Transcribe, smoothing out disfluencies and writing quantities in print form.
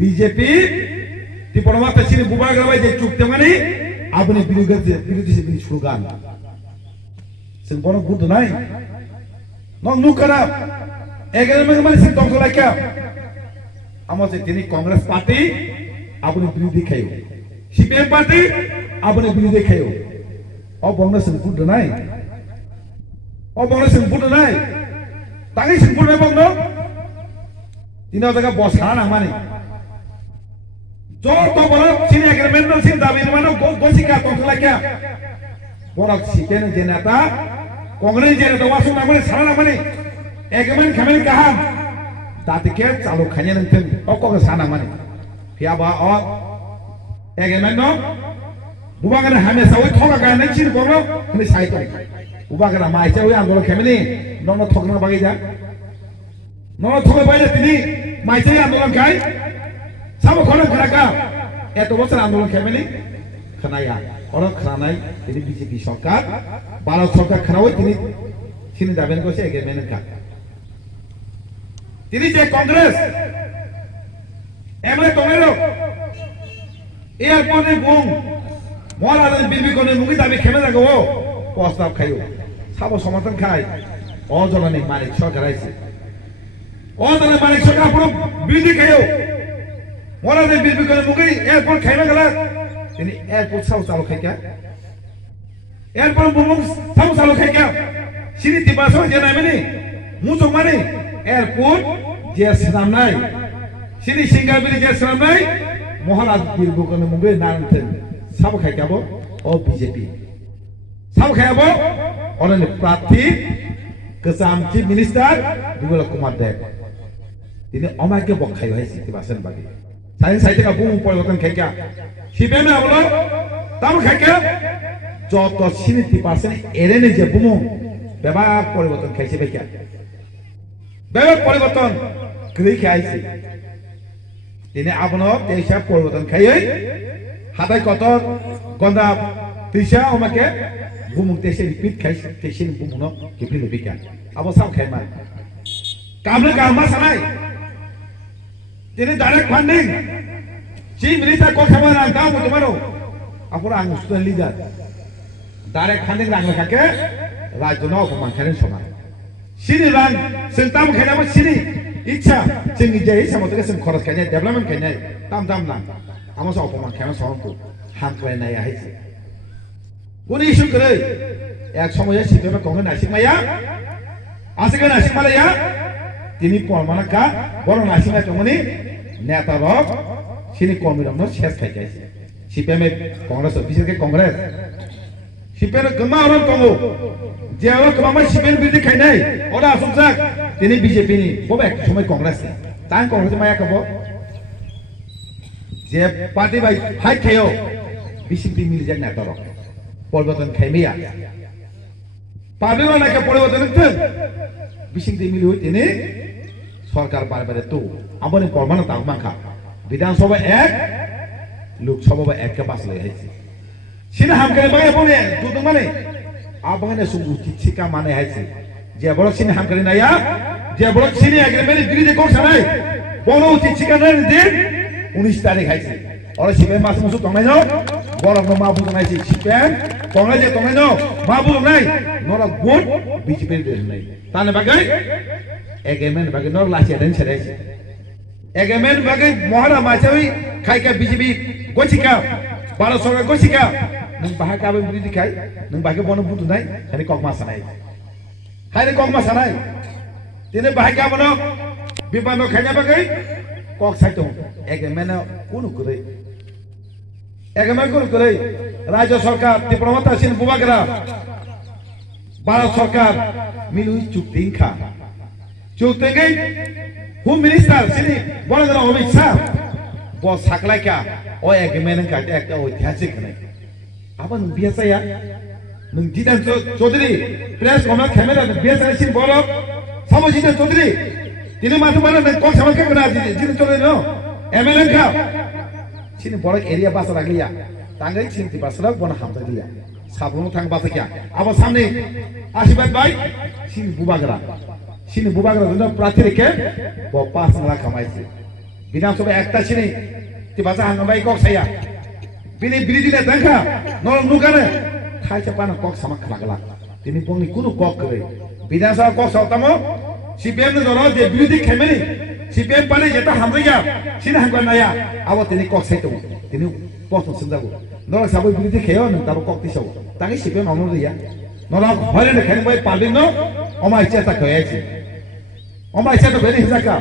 BJP diplomata sini bubagra bai je cukte mani abni biruti se bini slogan sen bono good nai no nukara egere mani sen dongso laika amose tini Congress party abni biruti khayo CPM party abni biruti khayo o bongna sen good nai o bongna sen good nai tangi sen good nai bongno dina daga bos khana mani जो तो बोला सीने agreement में scene दाबी में no Ghosi का तो क्या बोला सीखे ने जेनेता कांग्रेस जेनेता वासु ना मने सारा ना मने एग्रीमेंट खमेल कहा ताते के चालू खाने नंतन ओ को साना मने फिया बा ओ एग्रीमेंट नो बुबागरा हमेशा वही थोड़ा का नहीं चीन बोलो हमें साइड बुबागरा माइचा वही आंदोलन खमेली नो नो थोकना बागी जा नो थोकना बागी तिनी माइचा आंदोलन खाई Sama kono keraka, itu bosar आंदोलन kemeli, kenaya, orang kenai, ini BJP सरकार, Bharat सरकार kenawai ini, sini daben ko se agreement ka. Ini je Congress, emre tomero, airport ni bung, mall ada BJP kono mungkin tapi kemela ko, postab kayu, sabo समर्थन kai, all jalan ni malik सरकार aise, all jalan malik सरकार puro BJP kayu. Mora de BJP ko mugi airport khaina gala ini airport sao chalo khai kya airport bumung sao chalo khai kya sini tibaso je na mani mujong mani airport je sinam nai sini singapore je sinam nai moharaj BJP ko mugi nanten sao khai kya bo o BJP sao khai bo onen prati kesam chief minister Bimal Kumar Dev ini omake bok khai hai siti basen bagi side का बुम परिवर्तन खाइका CPM में बोलो तब खाइका जो तो 70% array ने जे बुम बेबा परिवर्तन खाइसे बेका बेबा परिवर्तन करै खाइसे दिने आपनो देशा परिवर्तन खाइए हाताय कत गंदा दिशा ओमाके बुम देशे रिपीट खाइसे देशे बुम न किफिल बेका अब साव खाइमा कामले काममा सानाय Ini direct funding. Si minister kau sama orang tahu macam mana? Apa orang student leader. Direct funding orang lekake, rajunau pemangkaran sama. Sini orang sentam kena apa sini? Icha, sini jadi sama tu kesan koras kena, development kena, tam lang. Amos apa pemangkaran sama tu, hantuan naya hisi. Ini isu kerja. Ek semuanya situ nak kongen nasib maya, asik nasib malaya. Ini pun mana ka, orang nasib macam ni. नेता लोग सिनी communist में शेष खाई गए CPM में Congress officer के Congress CPM में गम्मा और कमो जेवल कमामा सीपीएम बिल्डिंग खाई नहीं और आसुम साक तिनी बीजेपी नी वो बैक समय कांग्रेस ने तां कांग्रेस में आया कबो जे पार्टी भाई हाई खायो बीजेपी मिल जाए नेता लोग परिवर्तन खाई में या पार्टी वाला के परिवर्तन तो बीजेपी मिल हुई तिनी सरकार बारे तो अपने परमाणु तापमान का विधानसभा एक लोकसभा एक के पास ले है सिने हम करे बाय अपने दूध माने आप ने सुबह चिट्ठी का माने है जे बड़ो सिने हम करे नया जे बड़ो सिने एग्रीमेंट बिल को सनाई बोलो चिट्ठी का दिन 19 तारीख है और सिबे मास मुसु तंगाई नो बड़ो को माबु तंगाई सिपे तंगाई जे तंगाई नो माबु तंगाई नोरा गुड बीजेपी दे नहीं ताने बागै एग्रीमेंट बागै नोर लासे देन छरे एग्रीमेंट बागै मोहरा माचावी खाइका बीजेपी गोचिका भारत सरकार गोचिका नों बाहा काबे बिदि खाइ नों बागै बनो बुतु नाय खानि ककमा सानाय खानि ककमा सानाय तिने बाहा का बनो बिबानो खाइना बागै कक साइतो एग्रीमेंट कुनु करे एग्रीमेंट कुनु करे राज्य सरकार डिप्लोमाता सिन बुबागरा भारत सरकार मिलु चुक्तिं खा चुक्तिं Home Minister sini boleh kalau Amit Shah bos sakla क्या oh एग्रीमेंट का एक ऐतिहासिक है apa biasa ya Jitan Chaudhary press conference kamera biasa sini bola sama Jitan Chaudhary ini masuk mana dan kau sama kena Jitan Chaudhary no MLN ka sini bola area bahasa lagi ya tangga sini di bahasa lagi bona hamzah dia sabun tang bahasa क्या apa सामने आशीर्वाद भाई sini bubagra दुनिया प्रार्थी रखे वो 5 लाख कमाई थी বিধানসভা একটা ছিনি বাসা হাঙ্গামাই কক সাইয়া বিনি বিরিদিনে দেখা নরম নুকানে খাইছে পানা কক সামাক লাগলা তিনি পংনি কুরু কক করে বিধানসভা কক সাউতামো সিপিএম নে জরা যে বিরোধী খেমেনি সিপিএম পানে যেটা হামরিয়া সিনা হাঙ্গা নায়া আবো তিনি কক সাইতো তিনি পথন সিনজাবো নরক সাবো বিরোধী খেও ন তাবো কক তিসাও তাকে সিপিএম অমরিয়া নরক হয়নে খেন বই পালিন ন অমা ইচ্ছা তা কয়েছে অমা ইচ্ছা তো বেনি হিজাকা